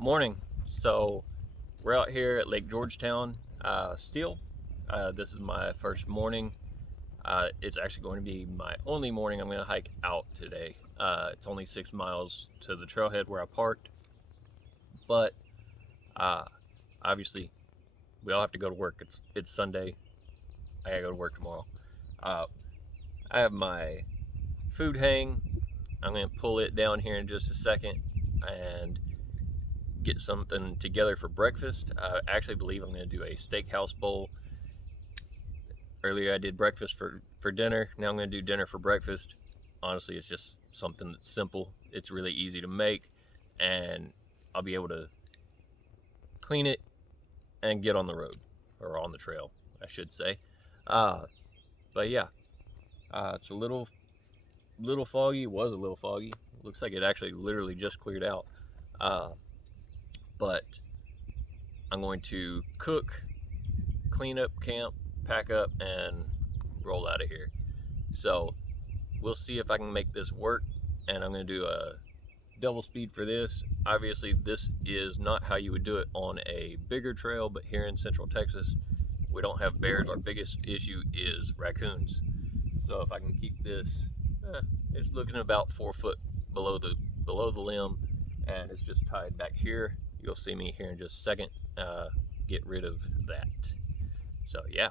Morning. So we're out here at Lake Georgetown still. This is my first morning. It's actually going to be my only morning I'm going to hike out today. It's only 6 miles to the trailhead where I parked, but obviously we all have to go to work. It's Sunday. I gotta go to work tomorrow. I have my food hang. I'm going to pull it down here in just a second and get something together for breakfast. I actually believe I'm going to do a Steakhouse Bowl. Earlier I did breakfast for dinner. Now I'm going to do dinner for breakfast. Honestly, it's just something that's simple. It's really easy to make, and I'll be able to clean it and get on the road, or on the trail, I should say. But yeah, it's a little foggy. It was a little foggy. Looks like it actually literally just cleared out. But I'm going to cook, clean up camp, pack up, and roll out of here. So we'll see if I can make this work, and I'm going to do a double speed for this. Obviously, this is not how you would do it on a bigger trail, but here in Central Texas, we don't have bears. Our biggest issue is raccoons. So if I can keep this, it's looking about 4 foot below the limb, and it's just tied back here. You'll see me here in just a second get rid of that. So yeah,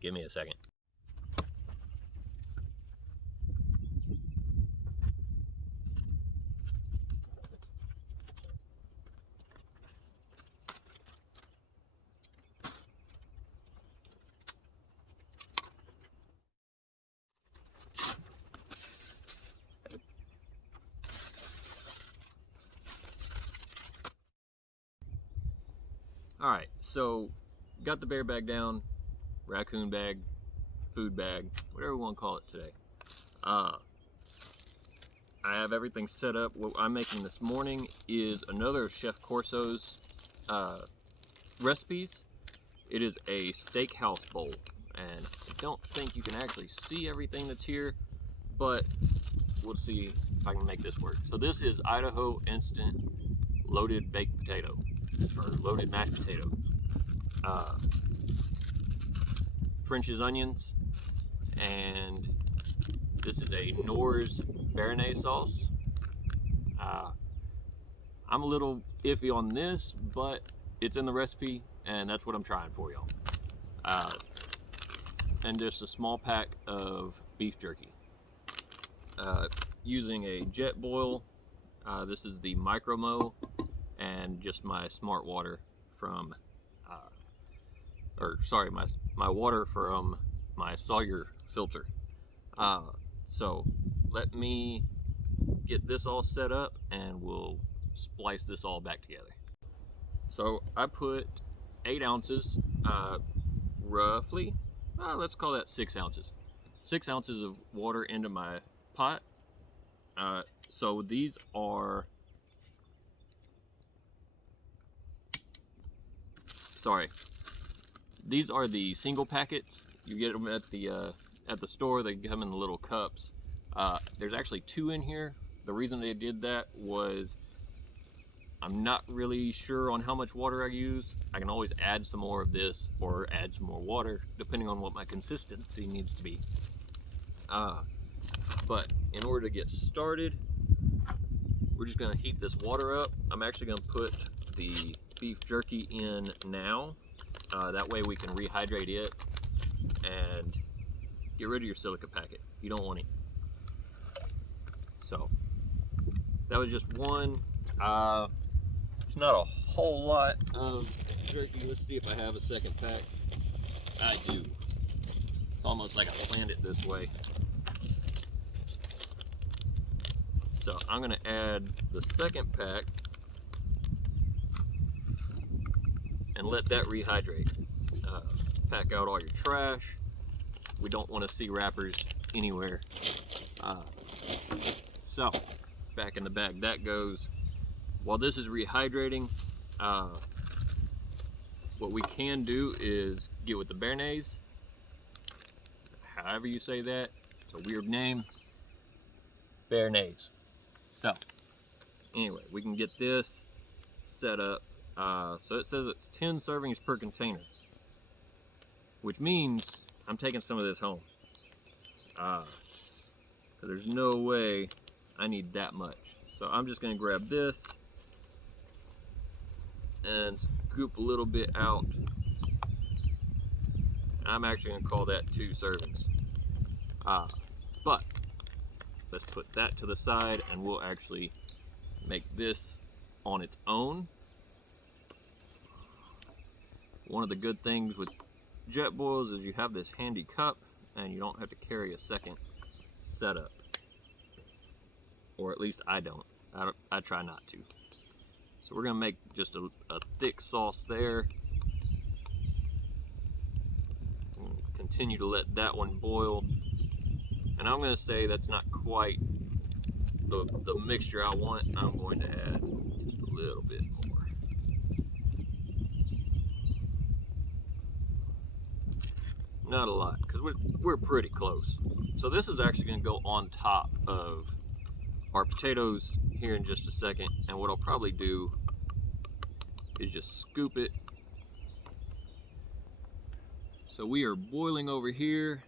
give me a second. Alright, so got the bear bag down, raccoon bag, food bag, whatever you want to call it today. I have everything set up. What I'm making this morning is another Chef Corso's recipes. It is a Steakhouse Bowl, and I don't think you can actually see everything that's here, but we'll see if I can make this work. So this is Idaho Instant Loaded Baked Potato, or loaded mashed potatoes. French's onions, and this is a Knorr's Béarnaise sauce. I'm a little iffy on this, but it's in the recipe, and that's what I'm trying for y'all. And just a small pack of beef jerky. Using a jet boil. This is the Micromo, and just my smart water from, my water from my Sawyer filter. So let me get this all set up, and we'll splice this all back together. So I put 8 ounces, roughly, let's call that 6 ounces. 6 ounces of water into my pot. So these are, these are the single packets. You get them at the store. They come in the little cups. There's actually 2 in here. The reason they did that was I'm not really sure on how much water I use. I can always add some more of this or add some more water depending on what my consistency needs to be. But in order to get started, we're just going to heat this water up. I'm actually going to put the beef jerky in now. That way we can rehydrate it and get rid of your silica packet. You don't want it. So that was just one. It's not a whole lot of jerky. Let's see if I have a second pack. I do. It's almost like I planned it this way. So I'm going to add the second pack and let that rehydrate. Pack out all your trash. We don't want to see wrappers anywhere. So back in the bag that goes. While this is rehydrating, what we can do is get with the Béarnaise, however you say that. It's a weird name. Béarnaise. So Anyway, we can get this set up. So it says it's 10 servings per container, which means I'm taking some of this home. There's no way I need that much. So I'm just gonna grab this and scoop a little bit out. I'm actually gonna call that 2 servings. But let's put that to the side and we'll actually make this on its own. One of the good things with jet boils is you have this handy cup and you don't have to carry a second setup. Or at least I don't. I try not to. So we're gonna make just a thick sauce there. Continue to let that one boil. And I'm gonna say that's not quite the mixture I want. I'm going to add just a little bit more. Not a lot, because we're pretty close. So this is actually gonna go on top of our potatoes here in just a second, and what I'll probably do is just scoop it. So we are boiling over here.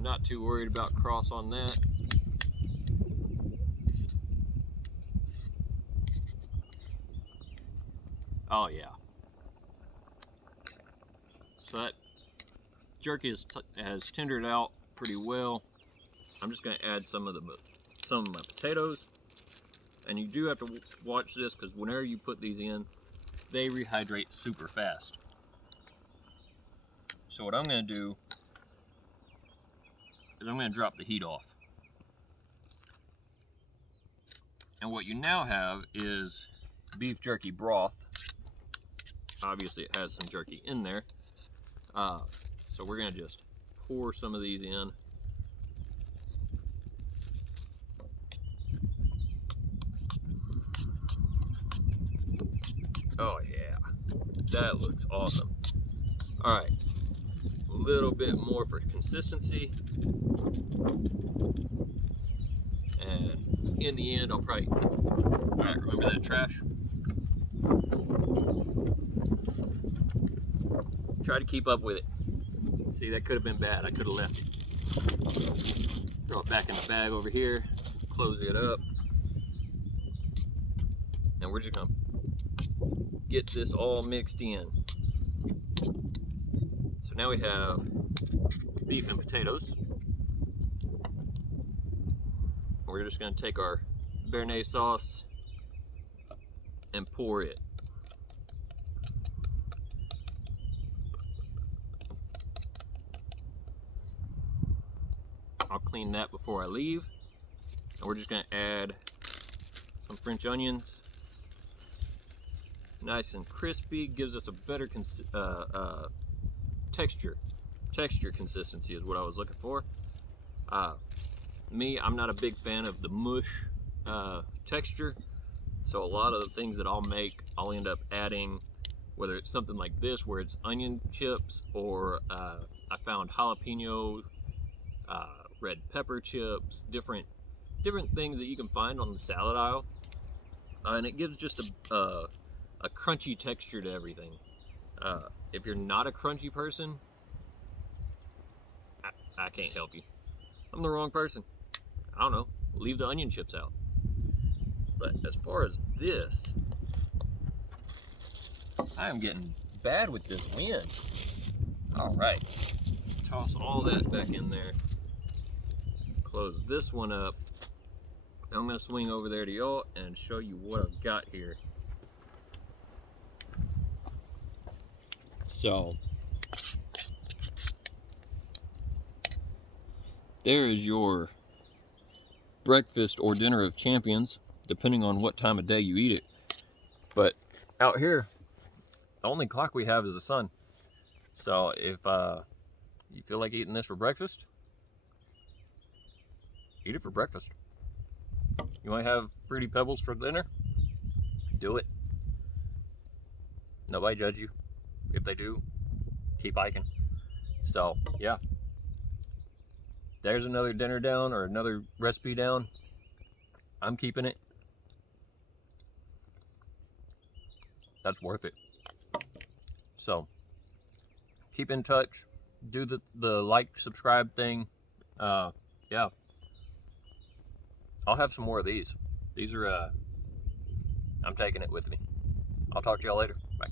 Not too worried about cross on that. Oh yeah. So that jerky has tendered out pretty well. I'm just going to add some of my potatoes, and you do have to watch this because whenever you put these in, they rehydrate super fast. So what I'm going to do is I'm going to drop the heat off, and what you now have is beef jerky broth. Obviously it has some jerky in there, so we're going to just pour some of these in. Oh yeah, that looks awesome. All right, a little bit more for consistency. And in the end, I'll probably, all right, remember that trash? Try to keep up with it. See, that could have been bad. I could have left it. Throw it back in the bag over here, close it up. And we're just gonna get this all mixed in. So now we have beef and potatoes. We're just going to take our béarnaise sauce and pour it. I'll clean that before I leave. And we're just going to add some French onions. Nice and crispy, gives us a better texture consistency is what I was looking for. I'm not a big fan of the mush texture, so a lot of the things that I'll make, I'll end up adding, whether it's something like this where it's onion chips, or I found jalapeno, red pepper chips, different things that you can find on the salad aisle, and it gives just a crunchy texture to everything. If you're not a crunchy person, I can't help you. I'm the wrong person. I don't know, leave the onion chips out. But as far as this, I am getting bad with this wind. All right, toss all that back in there. Close this one up. I'm gonna swing over there to y'all and show you what I've got here. So, there is your breakfast or dinner of champions, depending on what time of day you eat it. But out here, the only clock we have is the sun. So if you feel like eating this for breakfast, eat it for breakfast. You might have Fruity Pebbles for dinner, do it. Nobody judge you. If they do, keep hiking. So yeah, there's another dinner down, or another recipe down. I'm keeping it. That's worth it. So keep in touch. Do the like, subscribe thing. Yeah. I'll have some more of these. These are I'm taking it with me. I'll talk to y'all later. Bye.